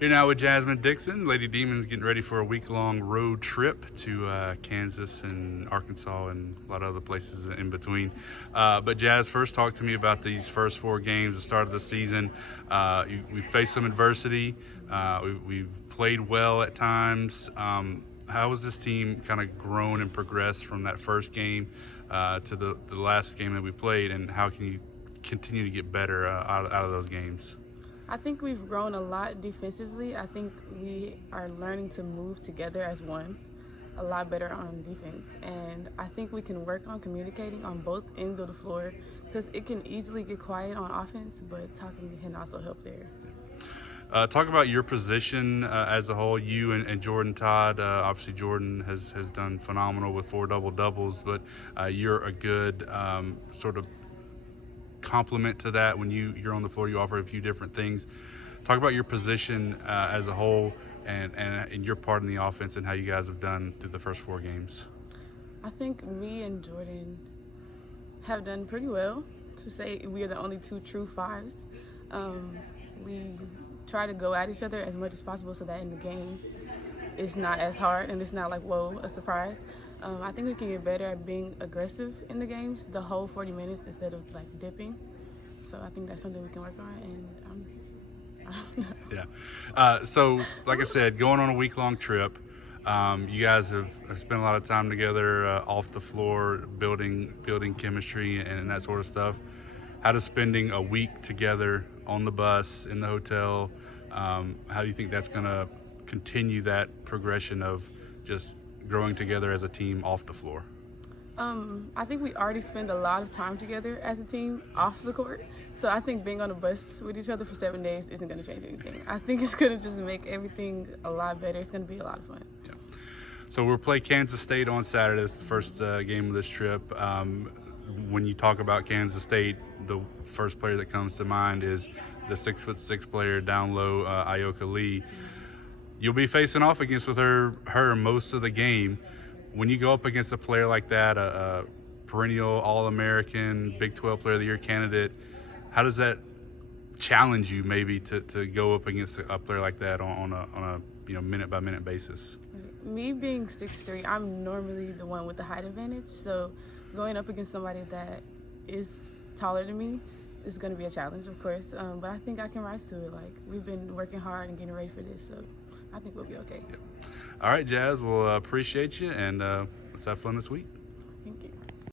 Here now with Jasmin Dixon. Lady Demons getting ready for a week-long road trip to Kansas and Arkansas and a lot of other places in between. But Jazz, first talk to me about these first 4 games, the start of the season. We faced some adversity. We've played well at times. How has this team kind of grown and progressed from that first game to the last game that we played, and how can you continue to get better out of those games? I think we've grown a lot defensively. I think we are learning to move together as one a lot better on defense. And I think we can work on communicating on both ends of the floor because it can easily get quiet on offense, but talking can also help there. Talk about your position as a whole, you and Jordan Todd. Obviously, Jordan has done phenomenal with 4 double-doubles, but you're a good sort of complement to that. When you're on the floor, you offer a few different things. Talk about your position as a whole and your part in the offense and how you guys have done through the first 4 games. I think me and Jordan have done pretty well. To say we are the only 2 true 5s. We try to go at each other as much as possible so that in the games it's not as hard and it's not like, whoa, a surprise. I think we can get better at being aggressive in the games the whole 40 minutes instead of like dipping. So I think that's something we can work on, and I don't know. Yeah. So like I said, going on a week-long trip, you guys have spent a lot of time together off the floor, building chemistry and that sort of stuff. How does spending a week together on the bus, in the hotel, how do you think that's going to continue that progression of just growing together as a team off the floor? I think we already spend a lot of time together as a team off the court. So I think being on a bus with each other for 7 days isn't going to change anything. I think it's going to just make everything a lot better. It's going to be a lot of fun. Yeah. So we'll play Kansas State on Saturday. It's the first game of this trip. When you talk about Kansas State, the first player that comes to mind is the 6'6" player down low, Ioka Lee. You'll be facing off against with her most of the game. When you go up against a player like that, a perennial All-American, Big 12 Player of the Year candidate, how does that challenge you maybe to go up against a player like that on a minute-by-minute basis? Me being 6'3", I'm normally the one with the height advantage. So going up against somebody that is taller than me is going to be a challenge, of course. But I think I can rise to it. Like, we've been working hard and getting ready for this, so I think we'll be okay. Yep. All right, Jazz. Well, appreciate you, and let's have fun this week. Thank you.